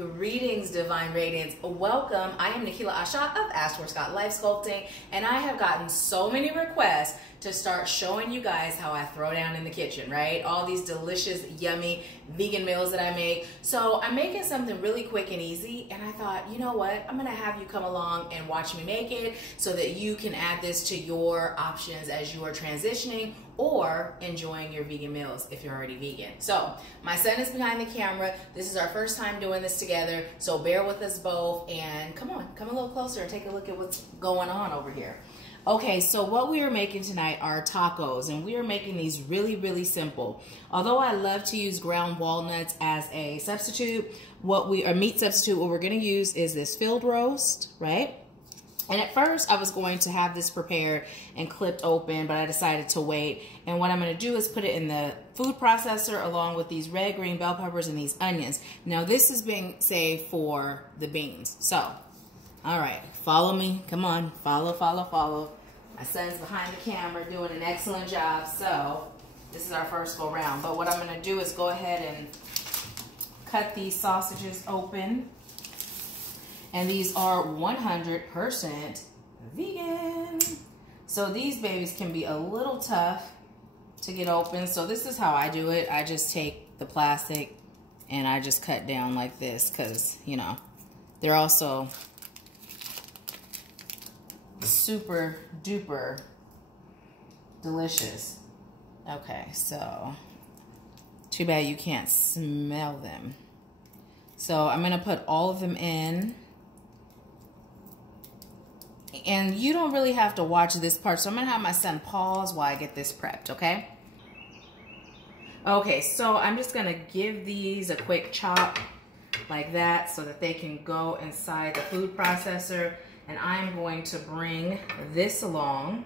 Greetings, Divine Radiance. Welcome. I am Nikila Asha of Ashworth Scott Life Sculpting, and I have gotten so many requests to start showing you guys how I throw down in the kitchen, right? All these delicious, yummy vegan meals that I make. So I'm making something really quick and easy, and I thought, you know what? I'm gonna have you come along and watch me make it so that you can add this to your options as you are transitioning or enjoying your vegan meals if you're already vegan. So my son is behind the camera. This is our first time doing this together, so bear with us both and come on, come a little closer and take a look at what's going on over here. Okay, so what we are making tonight are tacos, and we are making these really, really simple. Although I love to use ground walnuts as a substitute, meat substitute, what we're gonna use is this field roast, right? And at first I was going to have this prepared and clipped open, but I decided to wait. And what I'm gonna do is put it in the food processor along with these red, green bell peppers and these onions. Now this is being saved for the beans. So, all right, follow me, come on, follow, follow, follow. My son's behind the camera doing an excellent job. So this is our first go round. But what I'm gonna do is go ahead and cut these sausages open. And these are 100% vegan. So these babies can be a little tough to get open. So this is how I do it. I just take the plastic and I just cut down like this because, you know, they're also super duper delicious. Okay, so too bad you can't smell them. So I'm gonna put all of them in. And you don't really have to watch this part, so I'm gonna have my son pause while I get this prepped, okay? Okay, so I'm just gonna give these a quick chop like that so that they can go inside the food processor. And I'm going to bring this along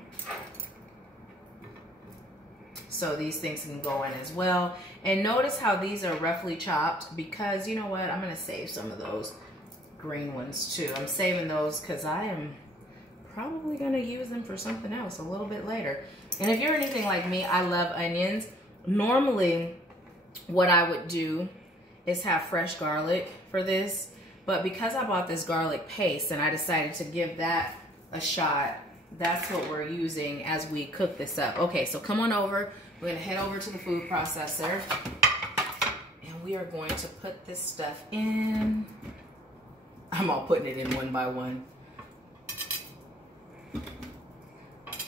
so these things can go in as well. And notice how these are roughly chopped because, you know what, I'm gonna save some of those green ones too. I'm saving those because I am probably gonna use them for something else a little bit later. And if you're anything like me, I love onions. Normally, what I would do is have fresh garlic for this, but because I bought this garlic paste and I decided to give that a shot, that's what we're using as we cook this up. Okay, so come on over. We're gonna head over to the food processor and we are going to put this stuff in. I'm all putting it in one by one.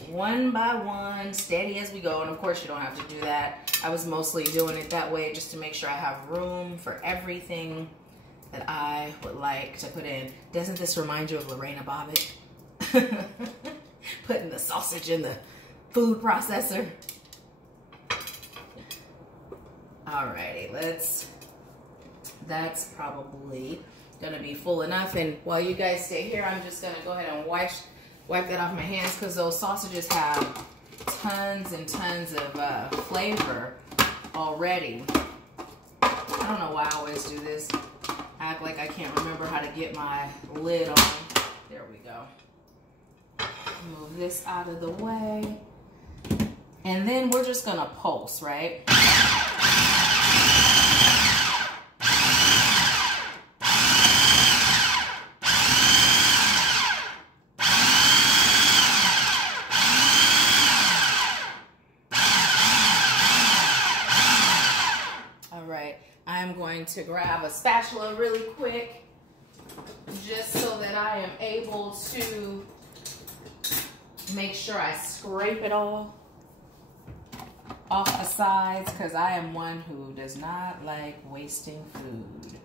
One by one, steady as we go. And of course you don't have to do that. I was mostly doing it that way just to make sure I have room for everything that I would like to put in. Doesn't this remind you of Lorena Bobbitt? Putting the sausage in the food processor. Alrighty, that's probably gonna be full enough. And while you guys stay here, I'm just gonna go ahead and wipe that off my hands because those sausages have tons and tons of flavor already. I don't know why I always do this. Act like I can't remember how to get my lid on. There we go. Move this out of the way. And then we're just gonna pulse, right? To grab a spatula really quick just so that I am able to make sure I scrape it all off the sides because I am one who does not like wasting food.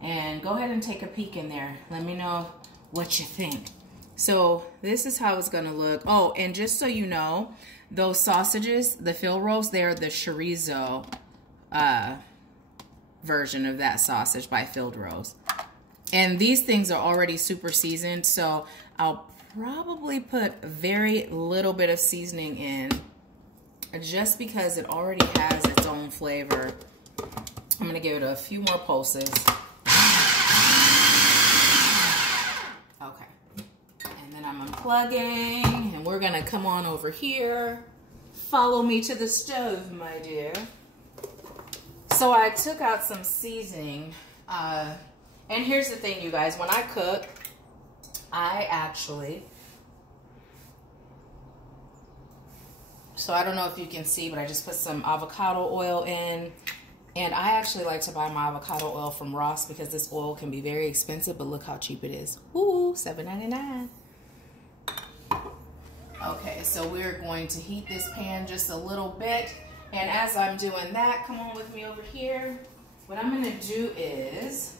And go ahead and take a peek in there. Let me know what you think. So this is how it's gonna look. Oh, and just so you know, those sausages, the field roast, they're the chorizo version of that sausage by Field Roast. And these things are already super seasoned, so I'll probably put very little bit of seasoning in just because it already has its own flavor. I'm gonna give it a few more pulses. Okay, and then I'm unplugging and we're gonna come on over here. Follow me to the stove, my dear. So I took out some seasoning. And here's the thing, you guys. When I cook, I actually... So I don't know if you can see, but I just put some avocado oil in. And I actually like to buy my avocado oil from Ross because this oil can be very expensive, but look how cheap it is. Ooh, $7.99. Okay, so we're going to heat this pan just a little bit. And as I'm doing that, come on with me over here. What I'm gonna do is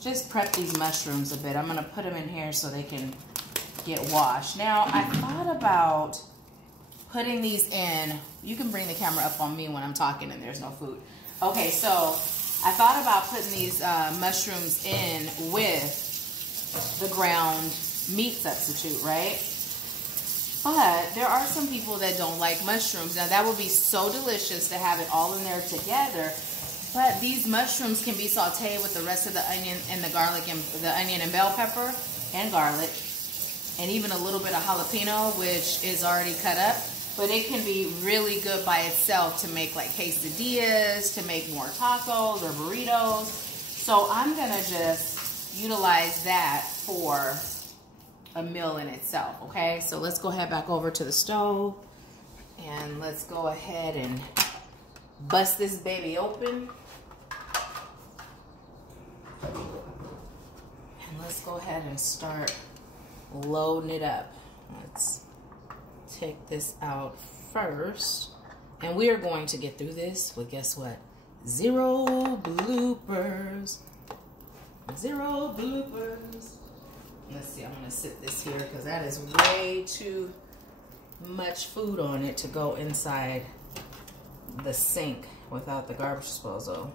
just prep these mushrooms a bit. I'm gonna put them in here so they can get washed. Now, I thought about putting these in. You can bring the camera up on me when I'm talking and there's no food. Okay, so I thought about putting these mushrooms in with the ground meat substitute, right? But there are some people that don't like mushrooms. Now, that would be so delicious to have it all in there together. But these mushrooms can be sauteed with the rest of the onion and the garlic and the onion and bell pepper and garlic. And even a little bit of jalapeno, which is already cut up. But it can be really good by itself to make like quesadillas, to make more tacos or burritos. So I'm going to just utilize that for a meal in itself, okay? So let's go ahead back over to the stove. And let's go ahead and bust this baby open. And let's go ahead and start loading it up. Let's take this out first, and we are going to get through this with, guess what, 0 bloopers. 0 bloopers. Let's see, I'm gonna sit this here because that is way too much food on it to go inside the sink without the garbage disposal.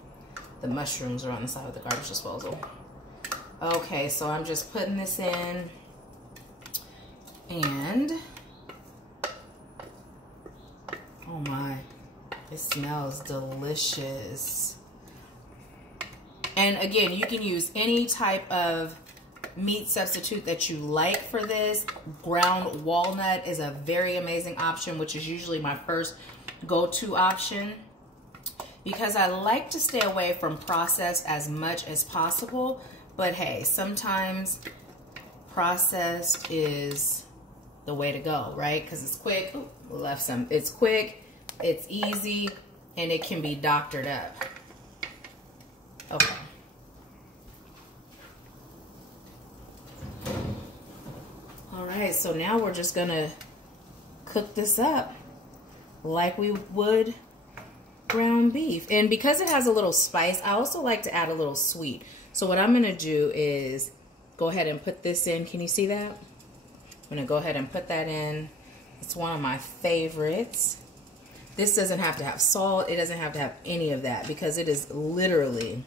The mushrooms are on the side of the garbage disposal. Okay, so I'm just putting this in, and oh my, it smells delicious. And again, you can use any type of meat substitute that you like for this. Ground walnut is a very amazing option, which is usually my first go-to option, because I like to stay away from processed as much as possible. But hey, sometimes processed is the way to go, right? Because it's quick. Ooh, left some. It's quick, it's easy, and it can be doctored up. Okay. All right, so now we're just gonna cook this up like we would ground beef. And because it has a little spice, I also like to add a little sweet. So what I'm gonna do is go ahead and put this in. Can you see that? I'm gonna go ahead and put that in. It's one of my favorites. This doesn't have to have salt. It doesn't have to have any of that because it is literally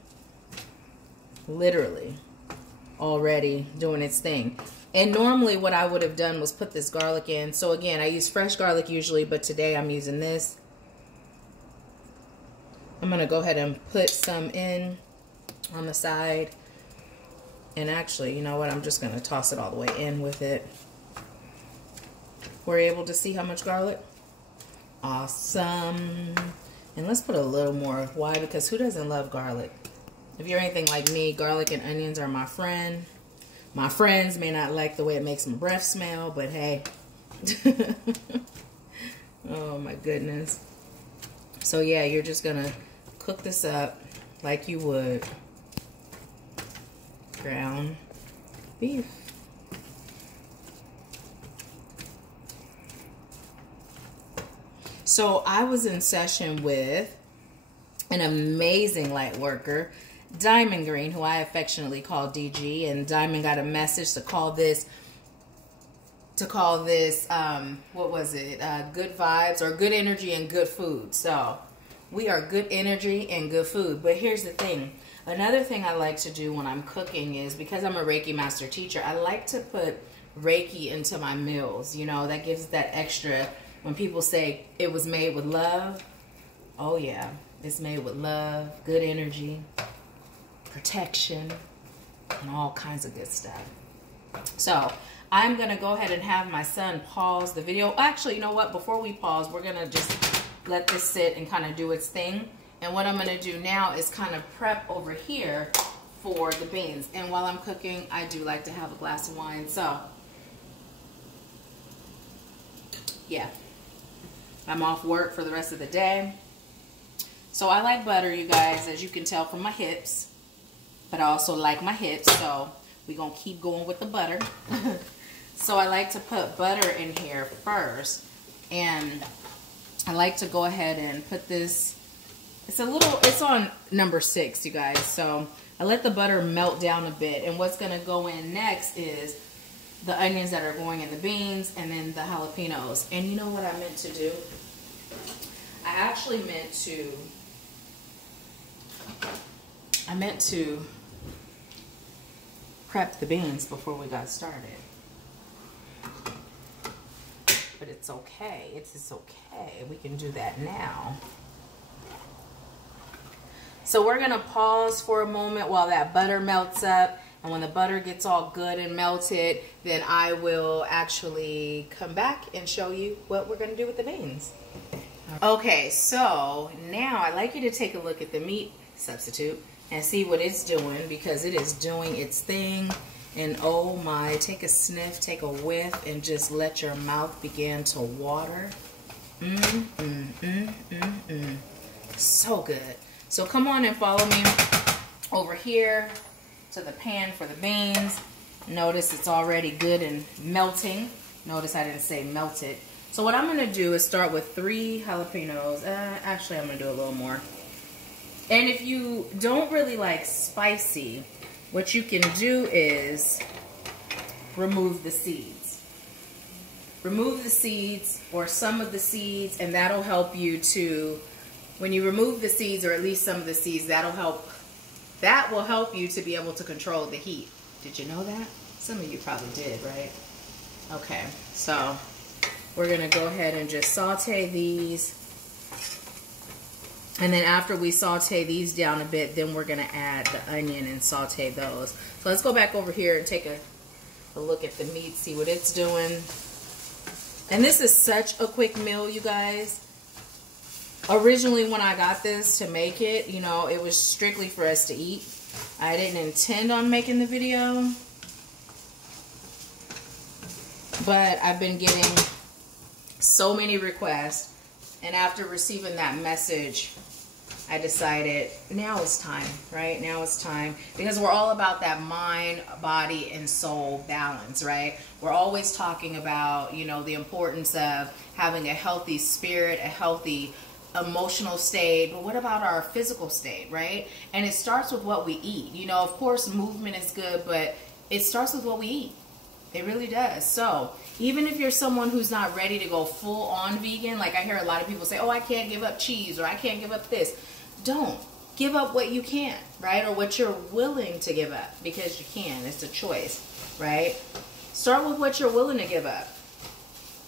already doing its thing. And normally what I would have done was put this garlic in. So again, I use fresh garlic usually, but today I'm using this. I'm gonna go ahead and put some in on the side. And actually, you know what? I'm just gonna toss it all the way in with it. We're able to see how much garlic? Awesome. And let's put a little more. Why? Because who doesn't love garlic? If you're anything like me, garlic and onions are my friend. My friends may not like the way it makes my breath smell, but hey. Oh my goodness. So yeah, you're just gonna cook this up like you would ground beef. So I was in session with an amazing light worker, Diamond Green, who I affectionately call DG, and Diamond got a message to call this, what was it? Good vibes or good energy and good food. So we are good energy and good food. But here's the thing. Another thing I like to do when I'm cooking is, because I'm a Reiki master teacher, I like to put Reiki into my meals. You know, that gives that extra. When people say it was made with love, oh yeah, it's made with love, good energy, protection, and all kinds of good stuff. So I'm gonna go ahead and have my son pause the video. Actually, you know what? Before we pause, we're gonna just let this sit and kind of do its thing. And what I'm gonna do now is kind of prep over here for the beans. And while I'm cooking, I do like to have a glass of wine. So, yeah, I'm off work for the rest of the day. So I like butter, you guys, as you can tell from my hips. But I also like my hips, so we're gonna keep going with the butter. So I like to put butter in here first. And I like to go ahead and put this, it's on number 6, you guys. So I let the butter melt down a bit. And what's gonna go in next is the onions that are going in the beans and then the jalapenos. And you know what I meant to do? I actually meant to prep the beans before we got started. But it's okay. It's okay. We can do that now. So we're going to pause for a moment while that butter melts up. And when the butter gets all good and melted, then I will actually come back and show you what we're going to do with the beans. Okay, so now I'd like you to take a look at the meat substitute and see what it's doing, because it is doing its thing. And oh my, take a sniff, take a whiff, and just let your mouth begin to water. So good. So come on and follow me over here to the pan for the beans. Notice it's already good and melting. Notice I didn't say melted. So what I'm going to do is start with 3 jalapenos. Actually, I'm going to do a little more. And if you don't really like spicy, what you can do is remove the seeds. Remove the seeds or some of the seeds, and that'll help you to, when you remove the seeds, or at least some of the seeds, that will help you to be able to control the heat. Did you know that? Some of you probably did, right? Okay, so we're going to go ahead and just saute these. And then after we saute these down a bit, then we're going to add the onion and saute those. So let's go back over here and take a look at the meat, see what it's doing. And this is such a quick meal, you guys. Originally, when I got this to make it, you know, it was strictly for us to eat. I didn't intend on making the video. But I've been getting so many requests. And after receiving that message, I decided now is time, right? Now is time, because we're all about that mind, body, and soul balance, right? We're always talking about, you know, the importance of having a healthy spirit, a healthy emotional state, but what about our physical state, right? And it starts with what we eat. You know, of course, movement is good, but it starts with what we eat. It really does. So even if you're someone who's not ready to go full on vegan, like I hear a lot of people say, oh, I can't give up cheese, or I can't give up this. Don't. Give up what you can, right? Or what you're willing to give up, because you can. It's a choice, right? Start with what you're willing to give up.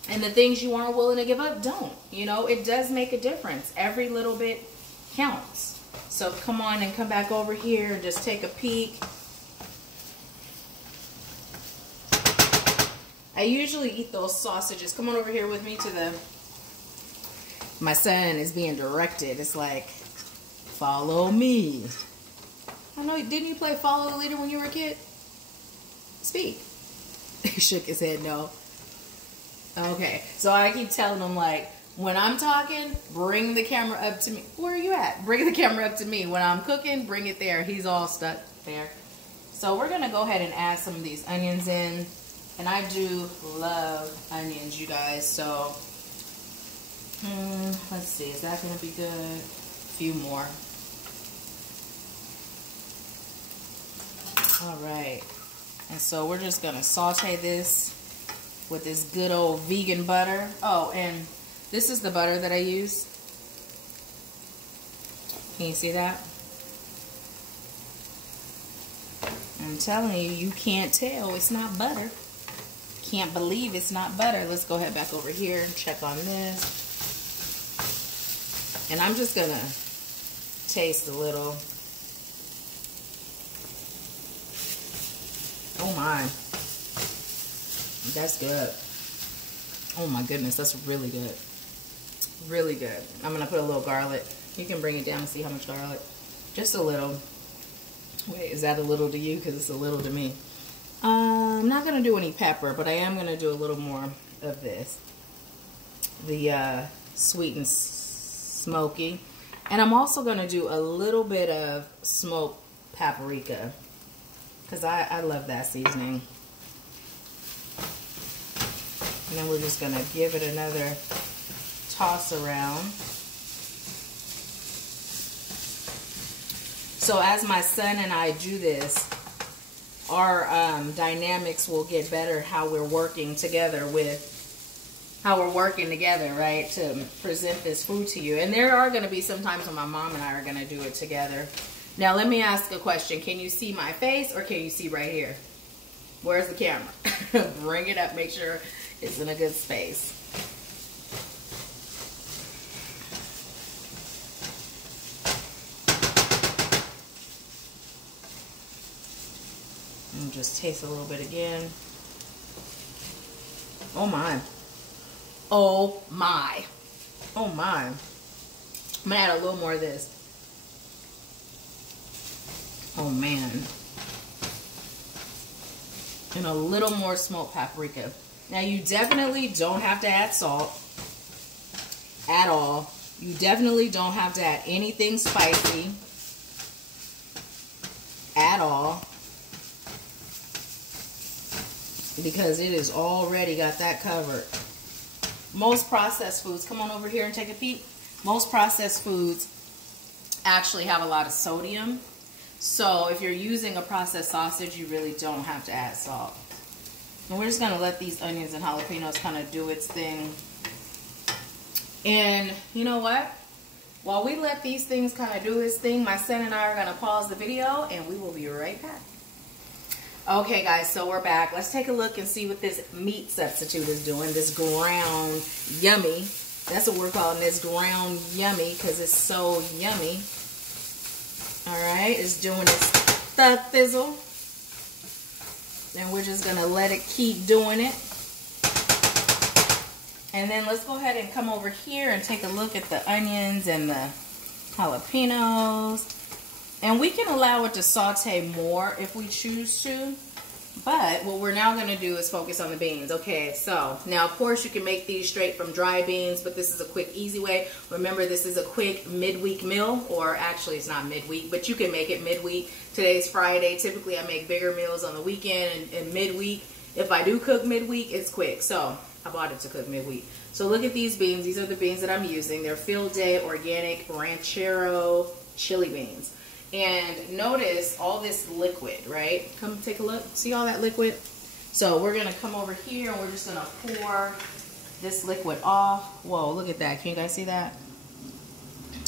And the things you aren't willing to give up, don't. You know, it does make a difference. Every little bit counts. So come on and come back over here and just take a peek. I usually eat those sausages. Come on over here with me to the... My son is being directed. It's like, follow me. I know, didn't you play follow the leader when you were a kid? Speak. He shook his head no. Okay, so I keep telling him, like, when I'm talking, bring the camera up to me. Where are you at? Bring the camera up to me. When I'm cooking, bring it there. He's all stuck there. So we're going to go ahead and add some of these onions in. And I do love onions, you guys. So, let's see. Is that going to be good? A few more. All right. And so we're just going to saute this with this good old vegan butter. Oh, and this is the butter that I use. Can you see that? I'm telling you, you can't tell it's not butter. Can't believe it's not butter. Let's go ahead back over here and check on this. And I'm just gonna taste a little. Oh my, that's good. Oh my goodness, that's really good. Really good. I'm gonna put a little garlic You can bring it down and see how much garlic. Just a little. Wait, is that a little to you? Because it's a little to me. I'm not going to do any pepper, but I am going to do a little more of this. The sweet and smoky. And I'm also going to do a little bit of smoked paprika, because I love that seasoning. And then we're just going to give it another toss around. So as my son and I do this, our dynamics will get better, how we're working together, right, to present this food to you. And there are going to be some times when my mom and I are going to do it together. Now let me ask a question. Can you see my face, or can you see right here? Where's the camera? Bring it up, make sure it's in a good space. And just taste a little bit again. Oh my. Oh my. Oh my. I'm gonna add a little more of this. Oh man. And a little more smoked paprika. Now you definitely don't have to add salt at all. You definitely don't have to add anything spicy at all, because it has already got that covered. Most processed foods, come on over here and take a peek. Most processed foods actually have a lot of sodium. So if you're using a processed sausage, you really don't have to add salt. And we're just going to let these onions and jalapenos kind of do its thing. And you know what? While we let these things kind of do its thing, my son and I are going to pause the video and we will be right back. Okay guys, so we're back. Let's take a look and see what this meat substitute is doing. This ground yummy. That's what we're calling this, ground yummy, because it's so yummy. Alright, it's doing its thug fizzle. And we're just going to let it keep doing it. And then let's go ahead and come over here and take a look at the onions and the jalapenos. And we can allow it to saute more if we choose to. But what we're now going to do is focus on the beans. Okay, so now of course you can make these straight from dry beans, but this is a quick, easy way. Remember, this is a quick midweek meal, or actually it's not midweek, but you can make it midweek. Today's Friday. Typically I make bigger meals on the weekend and midweek. If I do cook midweek, it's quick. So I bought it to cook midweek. So look at these beans. These are the beans that I'm using. They're Field Day Organic Ranchero chili beans. And notice all this liquid, right? Come take a look. See all that liquid? So we're going to come over here and we're just going to pour this liquid off. Whoa, look at that. Can you guys see that?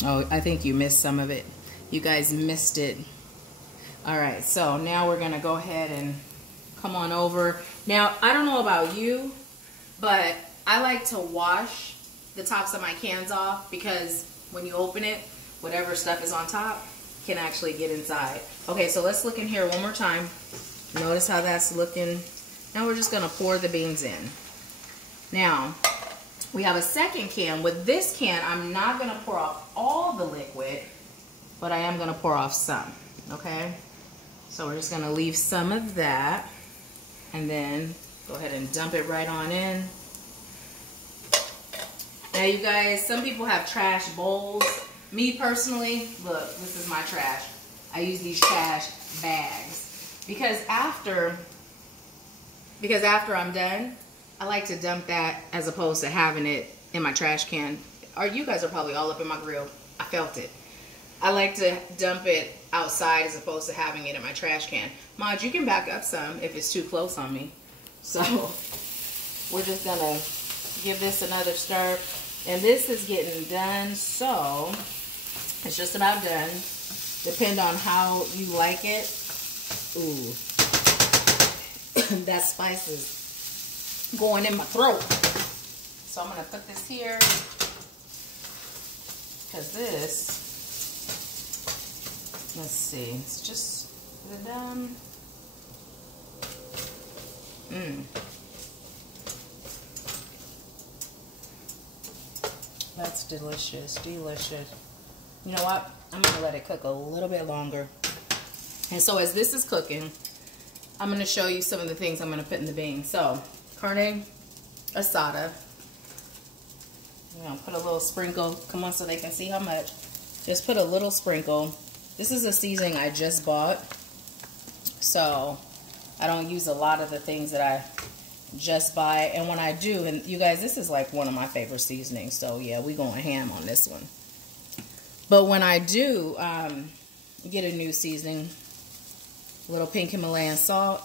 Oh, I think you missed some of it. You guys missed it. All right, so now we're going to go ahead and come on over. Now, I don't know about you, but I like to wash the tops of my cans off, because when you open it, whatever stuff is on top can actually get inside. Okay, so let's look in here one more time. Notice how that's looking. Now we're just going to pour the beans in. Now, we have a second can. With this can, I'm not going to pour off all the liquid, but I am going to pour off some, okay? So we're just going to leave some of that, and then go ahead and dump it right on in. Now you guys, some people have trash bowls. Me personally, look, this is my trash. I use these trash bags because after I'm done, I like to dump that as opposed to having it in my trash can. Or you guys are probably all up in my grill. I felt it. I like to dump it outside as opposed to having it in my trash can. Maj, you can back up some if it's too close on me. So we're just gonna give this another stir. And this is getting done, so it's just about done. Depend on how you like it. Ooh, that spice is going in my throat. So I'm gonna put this here, because this, let's see, it's just, is it done? That's delicious, delicious. You know what? I'm going to let it cook a little bit longer. And so as this is cooking, I'm going to show you some of the things I'm going to put in the beans. So, carne asada. I'm going to put a little sprinkle. Come on, so they can see how much. Just put a little sprinkle. This is a seasoning I just bought. So, I don't use a lot of the things that I just buy. And when I do, and you guys, this is like one of my favorite seasonings. So, yeah, we going ham on this one. But when I do get a new seasoning, a little pink Himalayan salt.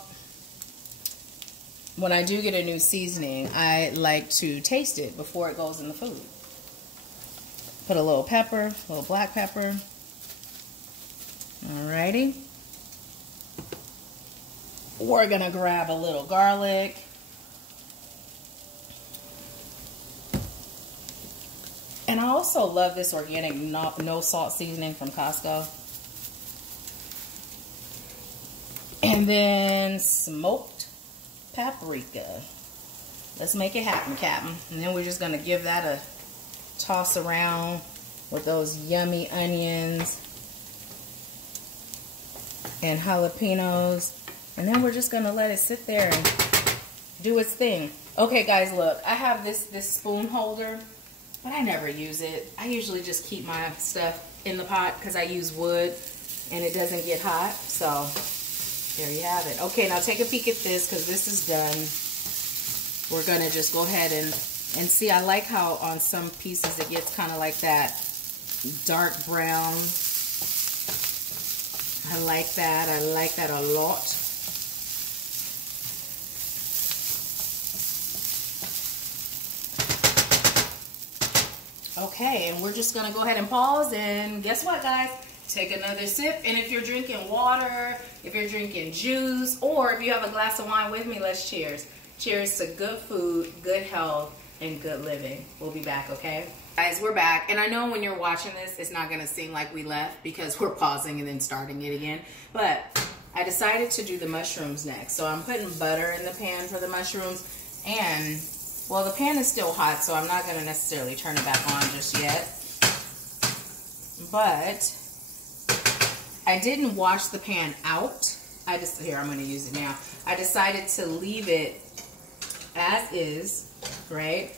When I do get a new seasoning, I like to taste it before it goes in the food. Put a little pepper, a little black pepper. Alrighty. We're gonna grab a little garlic. And I also love this organic no salt seasoning from Costco. And then smoked paprika. Let's make it happen, Captain. And then we're just going to give that a toss around with those yummy onions and jalapenos. And then we're just going to let it sit there and do its thing. Okay, guys, look. I have this spoon holder, but I never use it. I usually just keep my stuff in the pot because I use wood and it doesn't get hot. So there you have it. Okay, now take a peek at this because this is done. We're going to just go ahead and see. I like how on some pieces it gets kind of like that dark brown. I like that. I like that a lot. Okay, and we're just going to go ahead and pause. And guess what, guys? Take another sip, and if you're drinking water, if you're drinking juice, or if you have a glass of wine with me, let's cheers. Cheers to good food, good health, and good living. We'll be back, okay? Guys, we're back, and I know when you're watching this, it's not going to seem like we left because we're pausing and then starting it again, but I decided to do the mushrooms next. So I'm putting butter in the pan for the mushrooms, and, well, the pan is still hot, so I'm not going to necessarily turn it back on just yet, but I didn't wash the pan out. Here, I'm going to use it now. I decided to leave it as is, right?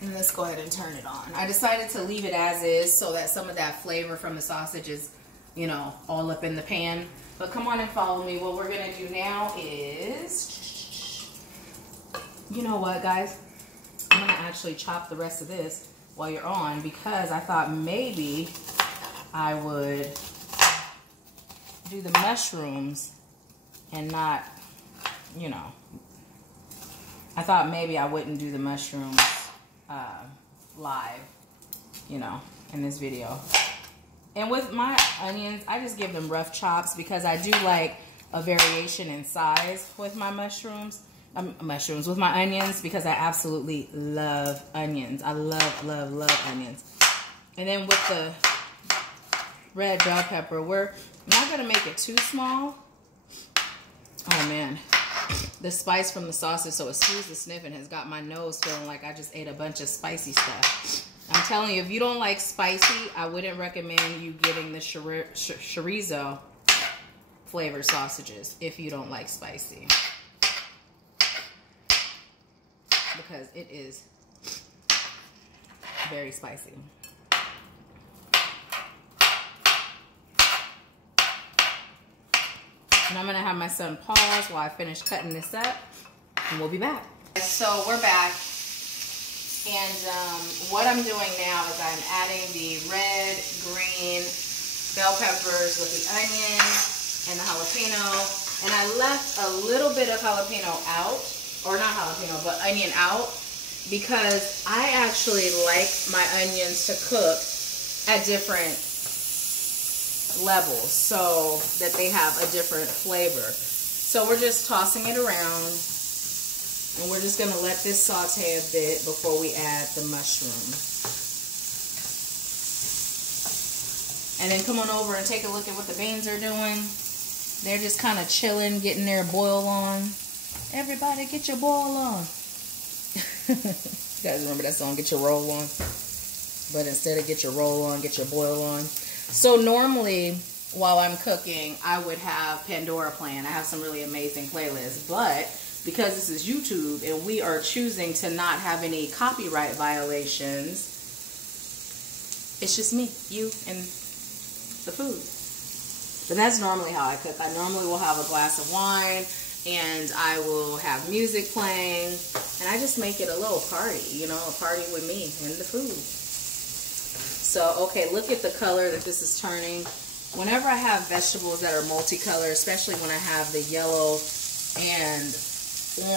And let's go ahead and turn it on. I decided to leave it as is so that some of that flavor from the sausage is, you know, all up in the pan. But come on and follow me. What we're going to do now is, you know what, guys? I'm going to actually chop the rest of this while you're on because I thought maybe I would do the mushrooms and not, you know, I thought maybe I wouldn't do the mushrooms live, you know, in this video. And with my onions, I just give them rough chops because I do like a variation in size with my mushrooms, with my onions, because I absolutely love onions. I love, love, love onions. And then with the red bell pepper, I'm not going to make it too small. Oh, man. The spice from the sausage, so excuse the sniffing, has got my nose feeling like I just ate a bunch of spicy stuff. I'm telling you, if you don't like spicy, I wouldn't recommend you getting the chorizo flavored sausages if you don't like spicy. Because it is very spicy. And I'm going to have my son pause while I finish cutting this up, and we'll be back. So we're back, and what I'm doing now is I'm adding the red, green bell peppers with the onion and the jalapeno, and I left a little bit of jalapeno out, or not jalapeno, but onion out, because I actually like my onions to cook at different levels so that they have a different flavor. So we're just tossing it around, and we're just going to let this saute a bit before we add the mushroom. And then come on over and take a look at what the beans are doing. They're just kind of chilling, getting their boil on. Everybody get your boil on. You guys remember that song, Get Your Roll On? But instead of get your roll on, get your boil on. So normally, while I'm cooking, I would have Pandora playing. I have some really amazing playlists. But because this is YouTube and we are choosing to not have any copyright violations, it's just me, you, and the food. But that's normally how I cook. I normally will have a glass of wine and I will have music playing, and I just make it a little party, you know, a party with me and the food. So, okay, look at the color that this is turning. Whenever I have vegetables that are multicolored, especially when I have the yellow and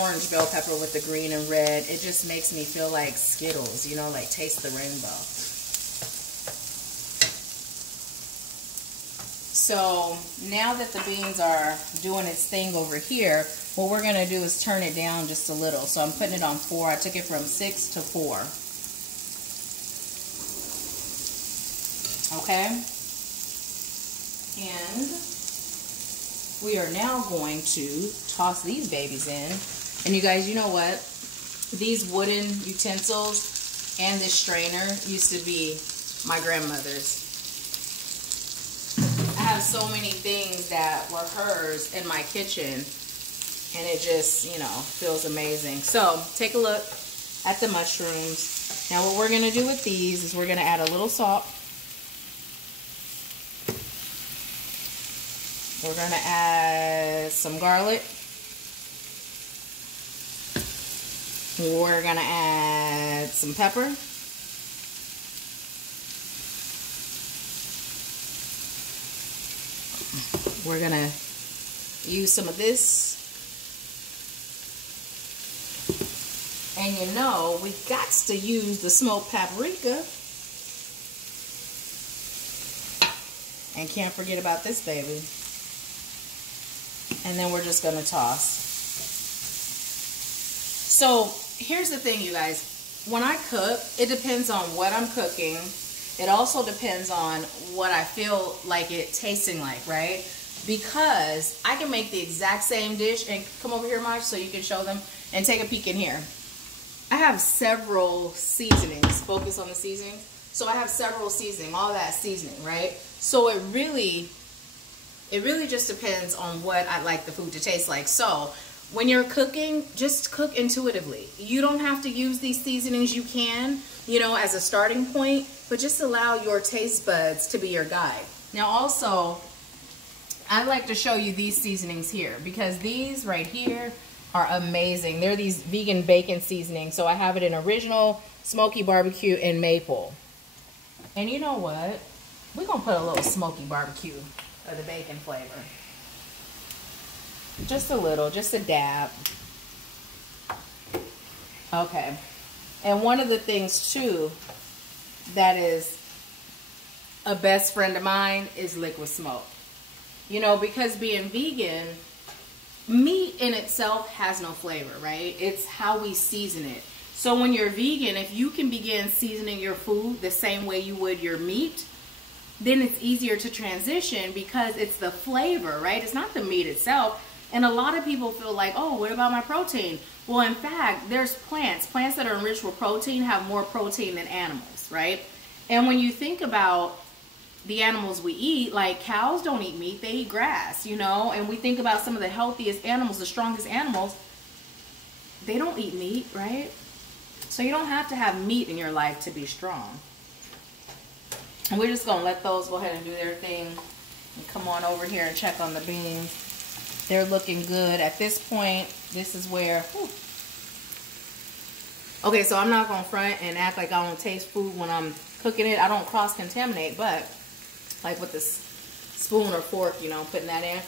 orange bell pepper with the green and red, it just makes me feel like Skittles, you know, like taste the rainbow. So now that the beans are doing its thing over here, what we're going to do is turn it down just a little. So I'm putting it on 4. I took it from 6 to 4. Okay? And we are now going to toss these babies in. And you guys, you know what? These wooden utensils and this strainer used to be my grandmother's. I have so many things that were hers in my kitchen, and it just, you know, feels amazing. So take a look at the mushrooms. Now what we're going to do with these is we're going to add a little salt. We're going to add some garlic. We're going to add some pepper. We're going to use some of this. And you know, we got to use the smoked paprika. And can't forget about this baby. And then we're just going to toss. So here's the thing, you guys. When I cook, it depends on what I'm cooking. It also depends on what I feel like it tasting like, right? Because I can make the exact same dish, and come over here, Maj, so you can show them, and take a peek in here. I have several seasonings. Focus on the seasoning. So I have several seasoning, all that seasoning, right? So it really just depends on what I like the food to taste like. So when you're cooking, just cook intuitively. You don't have to use these seasonings. You can, you know, as a starting point, but just allow your taste buds to be your guide. Now also, I like to show you these seasonings here, because these right here are amazing. They're these vegan bacon seasonings. So I have it in original, smoky barbecue, and maple. And you know what? We're going to put a little smoky barbecue of the bacon flavor. Just a little, just a dab. Okay. And one of the things too that is a best friend of mine is liquid smoke. You know, because being vegan, meat in itself has no flavor, right? It's how we season it. So when you're vegan, if you can begin seasoning your food the same way you would your meat, then it's easier to transition because it's the flavor, right? It's not the meat itself. And a lot of people feel like, oh, what about my protein? Well, in fact, there's plants. Plants that are enriched with protein have more protein than animals, right? And when you think about the animals we eat, like cows don't eat meat, they eat grass, you know? And we think about some of the healthiest animals, the strongest animals, they don't eat meat, right? So you don't have to have meat in your life to be strong. And we're just going to let those go ahead and do their thing. And come on over here and check on the beans. They're looking good. At this point, this is where... Whew. Okay, so I'm not going to front and act like I don't taste food when I'm cooking it. I don't cross-contaminate, but like with this spoon or fork, you know, putting that in.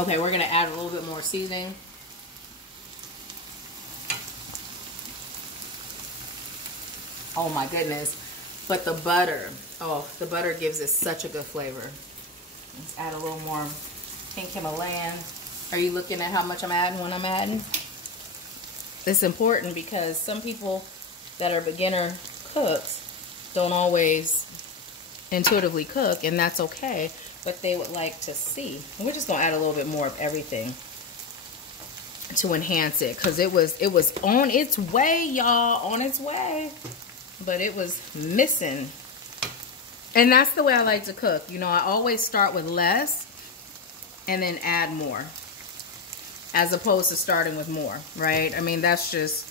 Okay, we're going to add a little bit more seasoning. Oh my goodness. But the butter, oh, the butter gives it such a good flavor. Let's add a little more pink Himalayan. Are you looking at how much I'm adding when I'm adding? It's important because some people that are beginner cooks don't always intuitively cook, and that's okay, but they would like to see. And we're just going to add a little bit more of everything. to enhance it, because it was on its way, y'all, on its way, but it was missing. And that's the way I like to cook. You know, I always start with less and then add more, as opposed to starting with more, right? I mean, that's just,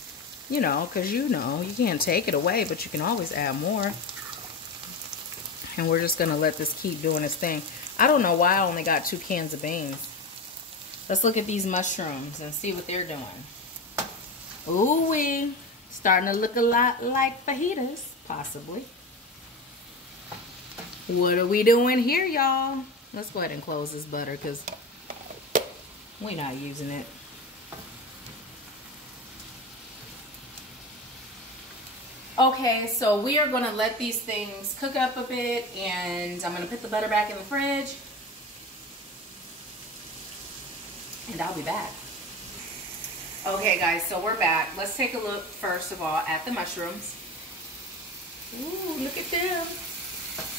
you know, because you know, you can't take it away, but you can always add more. And we're just gonna let this keep doing its thing. I don't know why I only got 2 cans of beans. Let's look at these mushrooms and see what they're doing. Ooh-wee. Starting to look a lot like fajitas, possibly. What are we doing here, y'all? Let's go ahead and close this butter, because we're not using it. Okay, so we are going to let these things cook up a bit, and I'm going to put the butter back in the fridge, and I'll be back. Okay, guys, so we're back. Let's take a look, first of all, at the mushrooms. Ooh, look at them.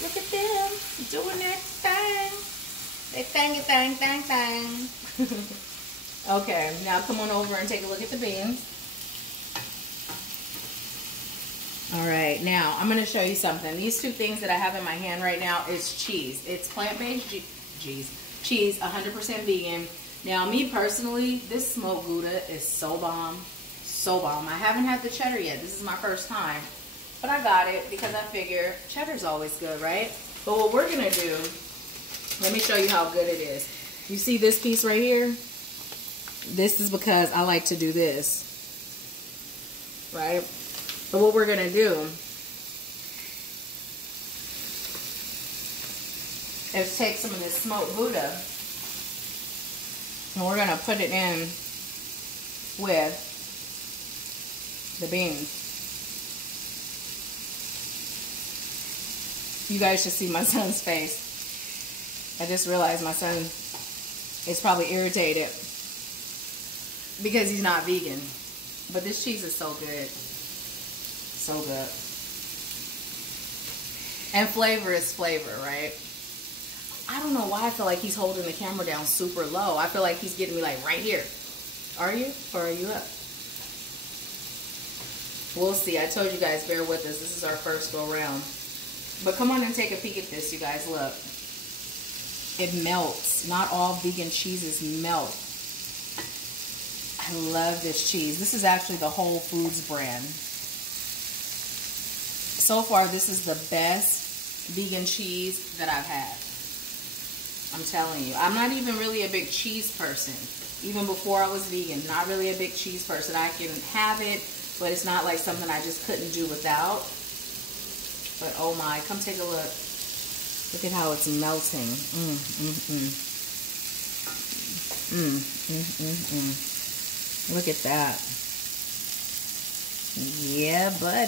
Look at them doing their thing. They thang. Okay, now come on over and take a look at the beans. All right, now I'm going to show you something. These 2 things that I have in my hand right now is cheese. It's plant-based cheese, 100% vegan. Now, me personally, this smoked Gouda is so bomb. So bomb. I haven't had the cheddar yet. This is my first time. But I got it because I figure cheddar's always good, right? But what we're going to do, let me show you how good it is. You see this piece right here? This is because I like to do this, right? So what we're going to do is take some of this smoked Gouda and we're going to put it in with the beans. You guys should see my son's face. I just realized my son is probably irritated because he's not vegan. But this cheese is so good. So good. And flavor is flavor, right? I don't know why I feel like he's holding the camera down super low. I feel like he's getting me like right here. Are you? Or are you up? We'll see. I told you guys, bear with us. This is our first go round. But come on and take a peek at this, you guys. Look. It melts. Not all vegan cheeses melt. I love this cheese. This is actually the Whole Foods brand. So far, this is the best vegan cheese that I've had. I'm telling you. I'm not even really a big cheese person. Even before I was vegan, not really a big cheese person. I can have it, but it's not like something I just couldn't do without. But oh my, come take a look. Look at how it's melting. Look at that. Yeah, buddy.